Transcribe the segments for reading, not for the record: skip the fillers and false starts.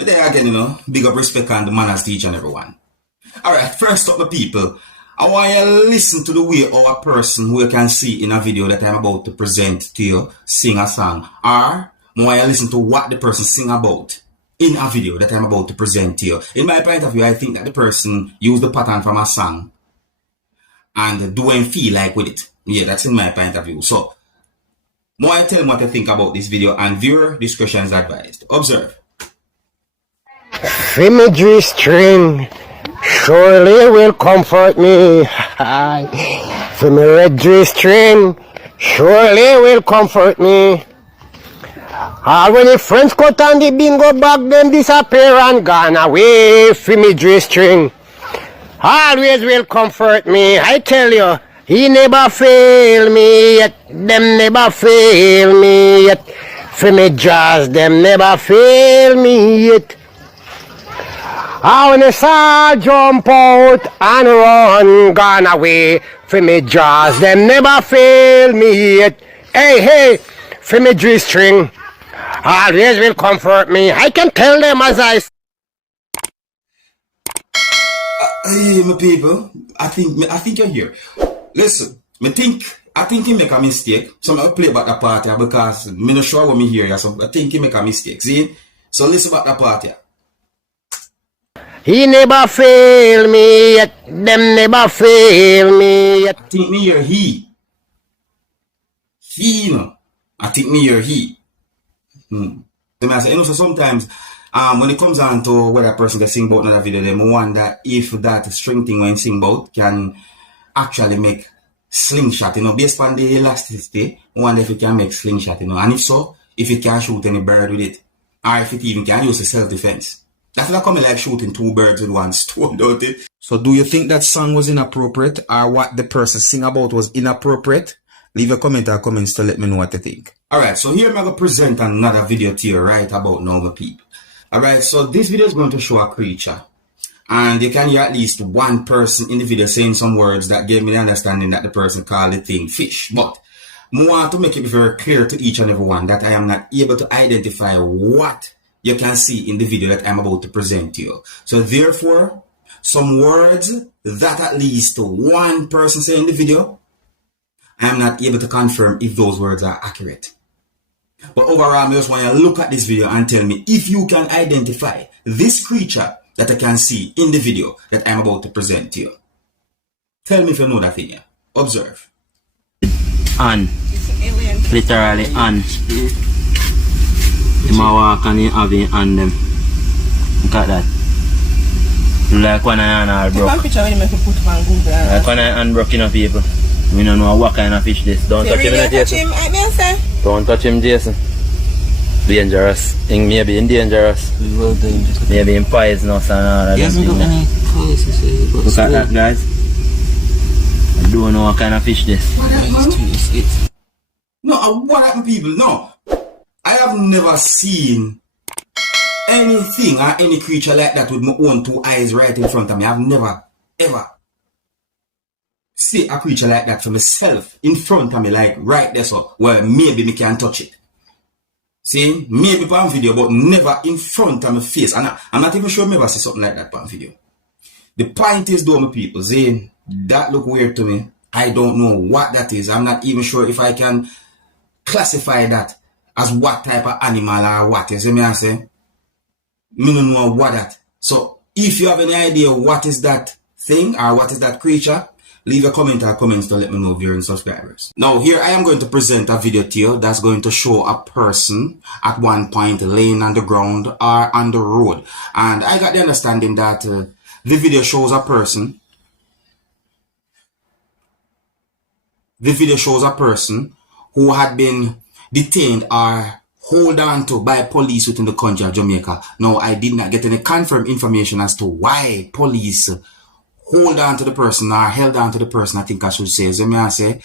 But there again, big up respect and manners to each and everyone. Alright, first up, the people, I want you to listen to the way our person who you can see in a video that I'm about to present to you sing a song. Or I want you to listen to what the person sing about in a video that I'm about to present to you. In my point of view, I think that the person used the pattern from a song and do and feel like with it. Yeah, that's in my point of view. So, I tell them what I think about this video, and viewer discretion is advised. Observe. Imagery string surely will comfort me. Imagery string surely will comfort me. All when the friends cut on the bingo bag, them disappear and gone away. Imagery string always will comfort me. I tell you, he never fail me yet. Them never fail me yet. For me jazz, them never fail me yet. I when the saw jump out and run, gone away. For me jazz, them never fail me yet. Hey, for me G-string, always will comfort me. I can tell them as I Hey, my people, I think you're here. Listen, I think he make a mistake. So I'm going to play about the part here because I'm not sure what me hear. So I think he make a mistake. See? So listen about the part here. He never fail me yet. Them never fail me yet. I think me hear he. He, I think me hear he. So sometimes when it comes down to whether a person can sing about another video, then I wonder if that string thing when sing about can actually make slingshot, based on the elasticity. I wonder if it can make slingshot, and if so, if it can shoot any bird with it, or if it even can use a self-defense. That's not coming like shooting two birds with one stone, don't it? So do you think that song was inappropriate, or what the person sing about was inappropriate? Leave a comment or comments to let me know what you think. Alright, so here I'm going to present another video to you right about now, my people. Alright, so this video is going to show a creature. And you can hear at least one person in the video saying some words that gave me the understanding that the person called the thing fish. But I want to make it very clear to each and every one that I am not able to identify what you can see in the video that I'm about to present to you. So therefore, some words that at least one person say in the video, I am not able to confirm if those words are accurate. But overall, I just want you to look at this video and tell me if you can identify this creature that I can see in the video that I'm about to present to you. Tell me if you know that thing here. Observe. An. Literally an. You might walk and you have it on them. Look at that. Like one hand all broke. Like one hand broke, people. We don't know what kind of fish this. Don't touch him, Jason. Don't touch him, Jason. Dangerous. Thing maybe dangerous. Maybe in poisonous and all that. Look at that, guys. I don't know what kind of fish this. No, what happened, people? No. I have never seen anything or any creature like that with my own two eyes right in front of me. I've never, ever see a creature like that for myself in front of me, like right there, so well maybe me can touch it. See, maybe on video, but never in front of my face. And I'm not even sure I ever see something like that on video. The point is, though, my people, see, that look weird to me. I don't know what that is. I'm not even sure if I can classify that as what type of animal or what. You see me I say? Me don't know what that. So if you have any idea what is that thing or what is that creature, leave a comment or comments to let me know, viewers and subscribers. Now here I am going to present a video to you that's going to show a person at one point laying on the ground or on the road. And I got the understanding that the video shows a person. The video shows a person who had been detained or held on to by police within the country of Jamaica. Now I did not get any confirmed information as to why police hold on to the person or held on to the person, I think I should say. So may I say,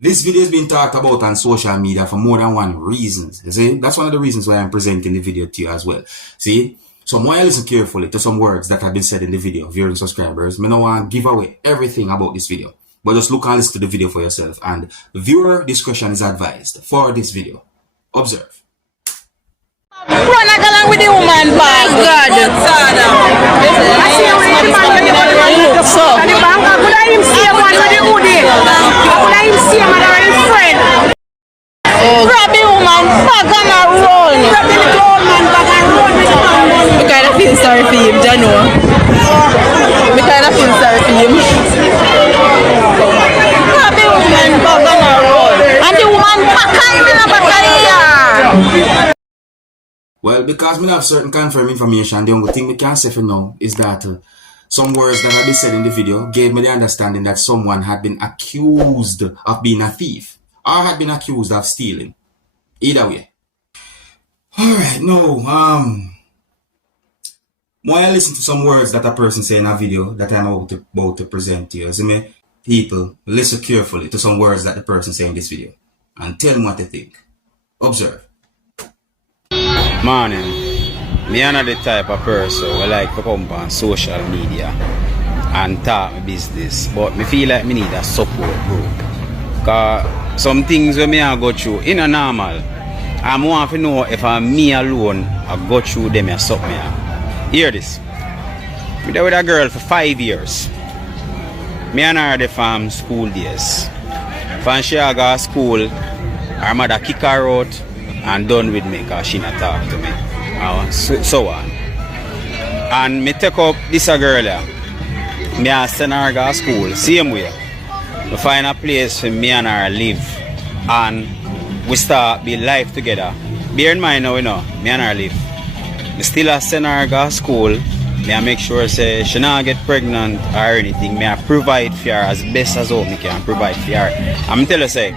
this video has been talked about on social media for more than one reason. You see, that's one of the reasons why I'm presenting the video to you as well. See, so I listen carefully to some words that have been said in the video, viewers and subscribers. I don't want to give away everything about this video, but just look and listen to the video for yourself. And viewer discretion is advised for this video. Observe. Run a girl with with the woman back. God. I see you with the man with the man look so. And the bank, could I him see a man with the hoodie? Could I him see a man or his friend? Grab the woman back and a roll. Grab the little old man back and roll with the man. I kind of feel sorry for him, Jano. I kind of feel sorry for him. Grab the woman back and a roll. And the woman back and in a back. Well, because we have certain confirmed information, the only thing we can say for now is that some words that have been said in the video gave me the understanding that someone had been accused of being a thief or had been accused of stealing. Either way. Alright, now, when I listen to some words that a person say in a video that I'm about to present to you, so me, people, listen carefully to some words that the person say in this video and tell me what they think. Observe. Morning, me am not the type of person who like to come on social media and talk my business, but me feel like me need a support group. Cause some things when me I go through in a normal, I want to know if I'm me alone I go through them or something. Hear this. Me there with a girl for 5 years. Me and her the from school days. When she go to school, her mother kick her out and done with me because she not talk to me. So on. And me take up this girl here. Me I send her to school. Same way. We find a place for me and her live. And we start build life together. Bear in mind now, you know, me and her live. Me still send her to school. Me I make sure say she not get pregnant or anything. Me I provide for her as best as how me can provide for her. I'm tell you say,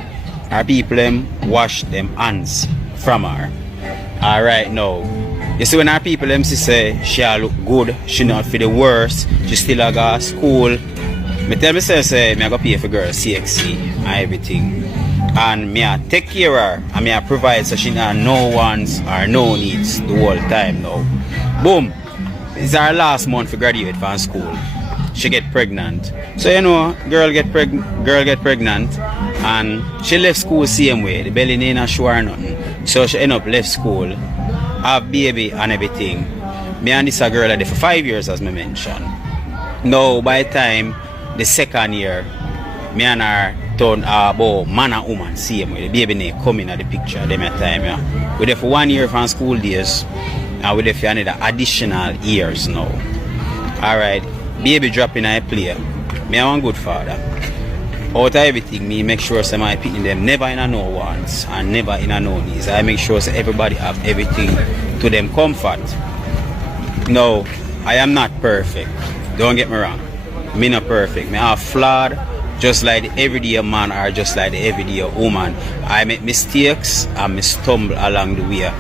our people them wash them hands from her. Alright now. You see when our people them say she look good, she not for the worst, she still a go to school. Me tell me say me I go pay for girl CXC and everything. And me I take care of her and me I provide so she not no wants or no needs the whole time now. Boom. It's our last month to graduate from school. She get pregnant. So you know, girl get pregnant and she left school same way. The belly ain't sure or nothing. So she end up left school, have baby and everything. Me and this a girl there for 5 years as me mentioned. Now by the time the second year, me and her turn about man and woman same way. The baby name come in at the picture them at time. Yeah. We there for 1 year from school days and we there for another additional years now. Alright, baby drop in a play. Me a one good father. Out of everything, me make sure say my people them never in a no wants and never in a no needs. I make sure say everybody have everything to them comfort. No, I am not perfect. Don't get me wrong. Me not perfect. Me are flawed just like the everyday man or just like the everyday woman. I make mistakes and me stumble along the way.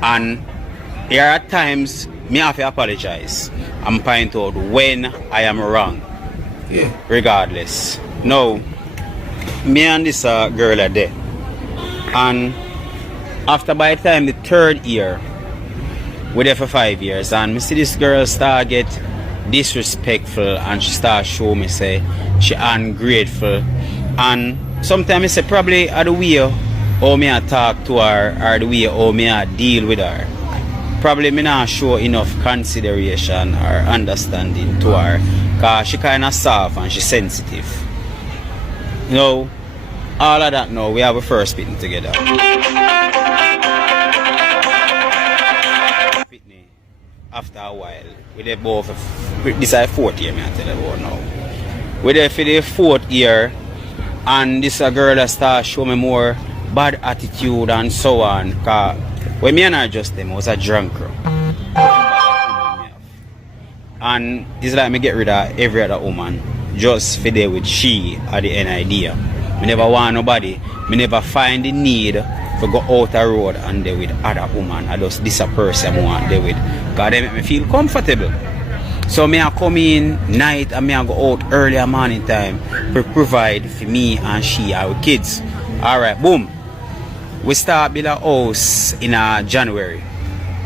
And there are times me have to apologize and point out when I am wrong. Yeah. Regardless. Now, me and this girl are there. And after by the time the third year, we're there for 5 years, and me see this girl start get disrespectful and she start show me say she ungrateful. And sometimes I say probably the way how me I talk to her or the way how me I deal with her. Probably me not show enough consideration or understanding to her because she kind of soft and she sensitive. Now, all of that now, we have a first meeting together. After a while, we there both, this is the 4th year, I tell you about now. We there for the 4th year, and this a girl that start show me more bad attitude and so on. Cause when me and her just them, was a drunk girl. And it's like me get rid of every other woman just for there with she at the end idea. Me never want nobody. Me never find the need to go out the road and there with other woman. I just this a person I want there with. Because they make me feel comfortable. So me I come in night and me I go out early morning time to provide for me and she our kids. Alright, boom. We start build a house in January.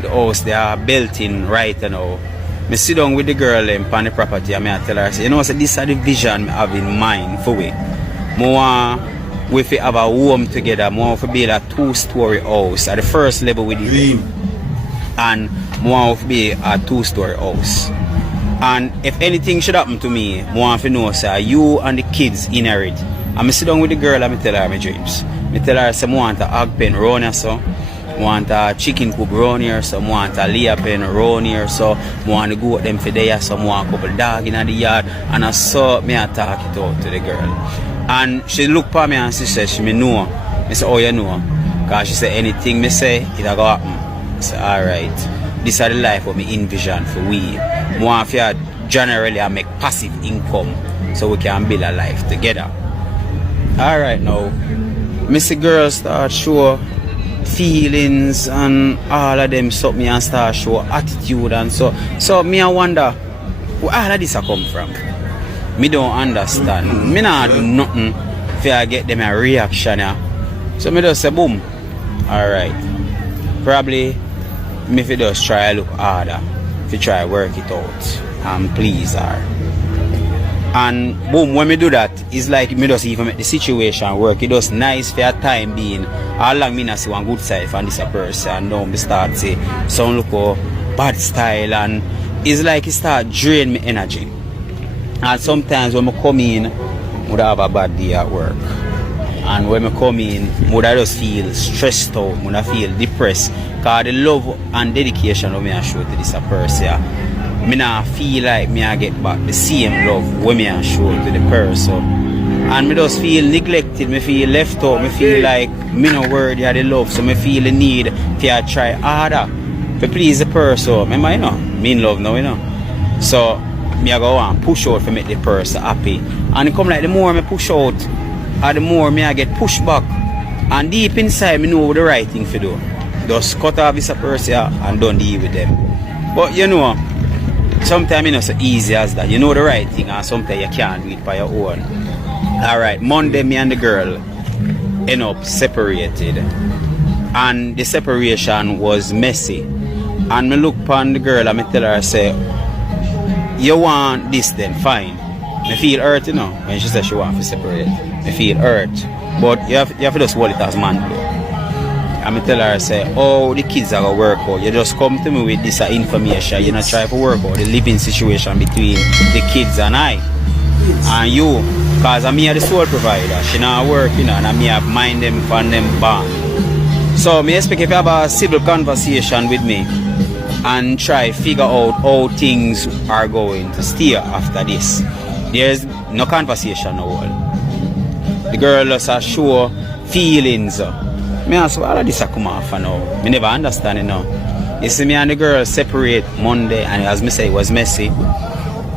The house they are built in right now. I sit down with the girl on the property and I tell her, say, you know, so this is the vision I have in mind for we. We have a home together. I want to build a 2-story house at the first level with you. and I want to be a 2-story house. And if anything should happen to me, I want to know, sir, you and the kids inherit. And I sit down with the girl and I tell her my dreams. I tell her, say, I want a hog pen round here, so. I want a chicken coop round here, so. I want a layer pen round here, so. I want to go with them for there, so. I want a couple dogs in the yard. And I saw me talk it out to the girl. And she looked at me and she said, she know. I said, oh, you know? Because she said, anything me say, it'll go happen. I said, alright. This is the life what me envision for we. I want to generally make passive income so we can build a life together. Alright now, Missy girls start show feelings and all of them something and start show attitude and so me I wonder where all of this a come from. Me don't understand. Me not do nothing for I get them a reaction. So me just say boom. Alright. Probably me fi just try look harder. Fi try work it out and please her. And boom, when me do that, it's like me just even make the situation work. It just nice for a time being. How long me not see one good side from this a person, and now me start say some look bad style, and it's like it start drain me energy. And sometimes when I come in, I would have a bad day at work. And when I come in, I would just feel stressed out, I would feel depressed. Because the love and dedication that I show to this a person, me not feel like me I get back the same love when me I show to the person. And me just feel neglected, me feel left out, me feel like me no worthy of the love, so me feel the need to try harder to please the person. Remember, you know, me in love now, you know. So me I go and push out to make the person happy. And it come like the more me push out, or the more me I get pushed back. And deep inside me know the right thing to do. Just cut off this person and don't deal with them. But you know, sometimes it's not so easy as that. You know the right thing, and sometimes you can't do it by your own. Alright, Monday me and the girl end up separated. And the separation was messy. And me look upon the girl and me tell her, say, you want this then, fine. Me feel hurt, you know, when she said she want to separate. Me feel hurt. But you have to just hold it as man though. And me tell her, say, oh, the kids are going to work out. You just come to me with this information. You not try to work out the living situation between the kids and I. And you, because I'm the sole provider. She not work, you know, and I have mind them from them born. So me expect if you have a civil conversation with me and try to figure out how things are going to steer after this. There's no conversation no all. The girl just show feelings. Me ask all of this come off now. Me never understand it now. You see me and the girl separate Monday, and as me say it was messy.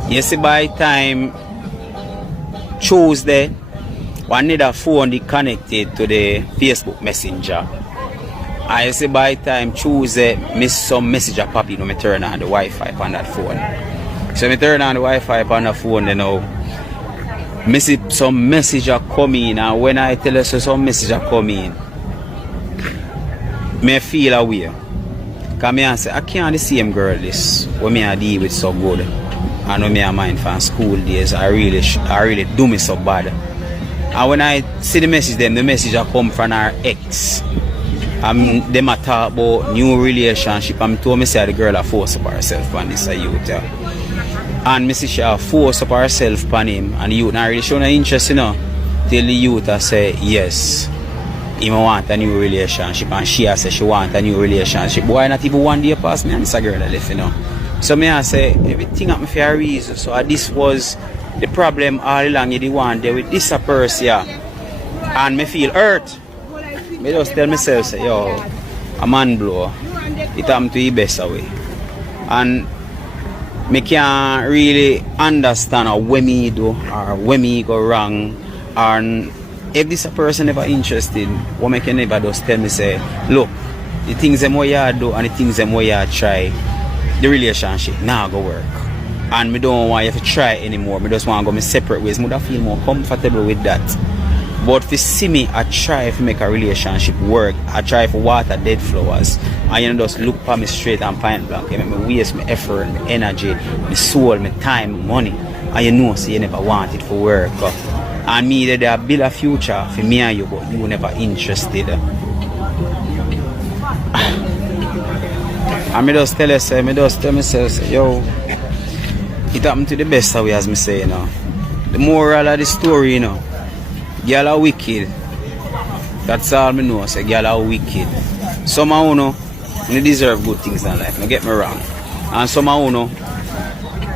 You see by time Tuesday, one need a phone connected to the Facebook Messenger. I see by time Tuesday, miss some message pop in when me turn on the Wi-Fi on that phone. So me turn on the Wi-Fi on the phone, you know, me see some message come in, and when I tell you so some message come in, me feel away. Because me say, I can't the same girl this when me I deal with so good. And when me I mind from school days, I really do me so bad. And when I see the message them, the message come from her ex. Them a talk about new relationship. I'm told me say the girl a force up herself on this youth. And me see she a force up herself on him, and the youth not really show no interest, you know. Till the youth a say yes, he want a new relationship, and she a say she want a new relationship. Boy, not even one day pass me and this a girl that left, you know. So me I say everything happen for a reason. So this was the problem all along. You the one there with this a person, and me feel hurt. Me just tell myself, say, yo, a man blow, it happened to the best away. And me can't really understand what me do or what me go wrong. And if this a person never interested, what me can never just tell me, say, look, the things them what you do and the things them what you try, the relationship now go work. And me don't want you to try anymore. Me just want to go my separate ways. Me feel more comfortable with that. But if you see me, I try to make a relationship work. I try to water dead flowers. And you know, just look for me straight and point blank. You make me waste my effort, my energy, my soul, my time, money. And you know, so you never want it for work. And me, they build a future for me and you, but you never interested. And me just tell you, say, me just tell myself, say, yo, it happened to the best of we, as me say, you know. The moral of the story, you know, girl are wicked. That's all me know, say, girl are wicked. Some of you know, they deserve good things in life, don't get me wrong. And some of you know,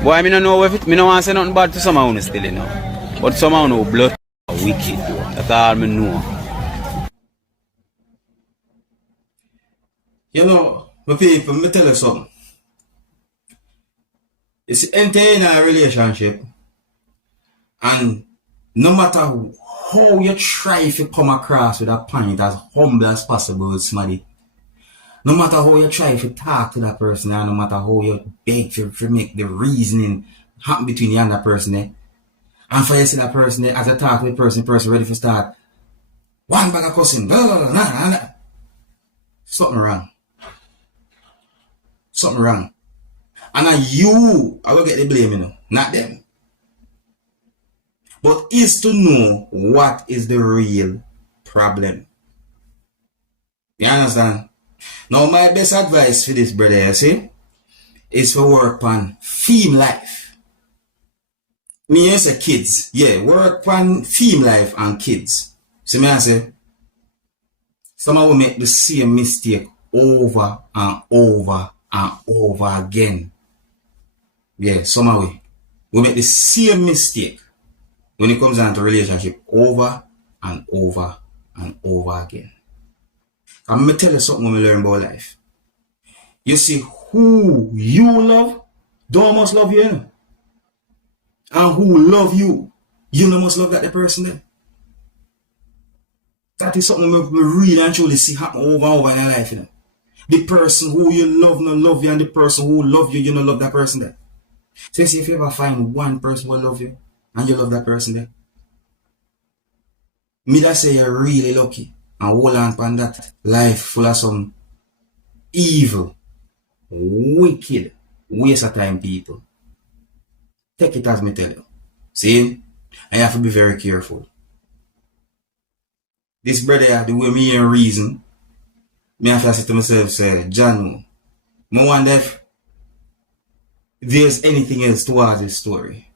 boy, I don't know if it, me don't want to say nothing bad to some of you still, you know. But some of you know, blood are wicked, that's all me know. You know, my people, let me tell you something. It's entering a relationship, and no matter how you try to come across with a point as humble as possible with somebody, no matter how you try to talk to that person, and no matter how you beg to make the reasoning happen between you and that person, and for you see that person, as I talk with the person ready to start, one bag of cussing, blah, blah, blah, blah, blah. Something wrong. Something wrong. And you, I will get the blame, you know, not them. But is to know what is the real problem. You understand? Now, my best advice for this, brother, you see, is to work on theme life. Me, you say kids. Yeah, work on theme life and kids. See me, I say, some will make the same mistake over and over and over again. Yeah, somehow we make the same mistake when it comes down to relationship over and over and over again. I'm going to tell you something when we learn about life. You see, who you love, don't must love you, you know? And who love you, you know must love that the person there. That is something we really and truly see happen over and over in our life, you know? The person who you love no love you, and the person who love you, you know love that person there. So you see, if you ever find one person who love you, and you love that person there, me that say you're really lucky, and hold on upon that life full of some evil, wicked, waste of time people. Take it as me tell you. See, I have to be very careful. This brother, the way me and reason, me have to say to myself, say, John, I wonder if there's anything else towards this story.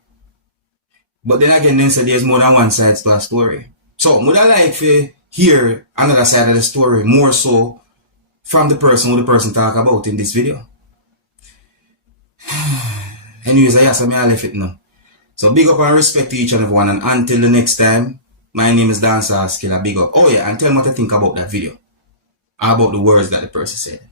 But then again, then say there's more than one side to a story. So, would I like to hear another side of the story, more so from the person who the person talk about in this video? Anyways, I ask me I left it now. So, big up and respect to each and everyone. And until the next time, my name is Dancehall Skilla. Big up. Oh yeah, and tell me what to think about that video. About the words that the person said.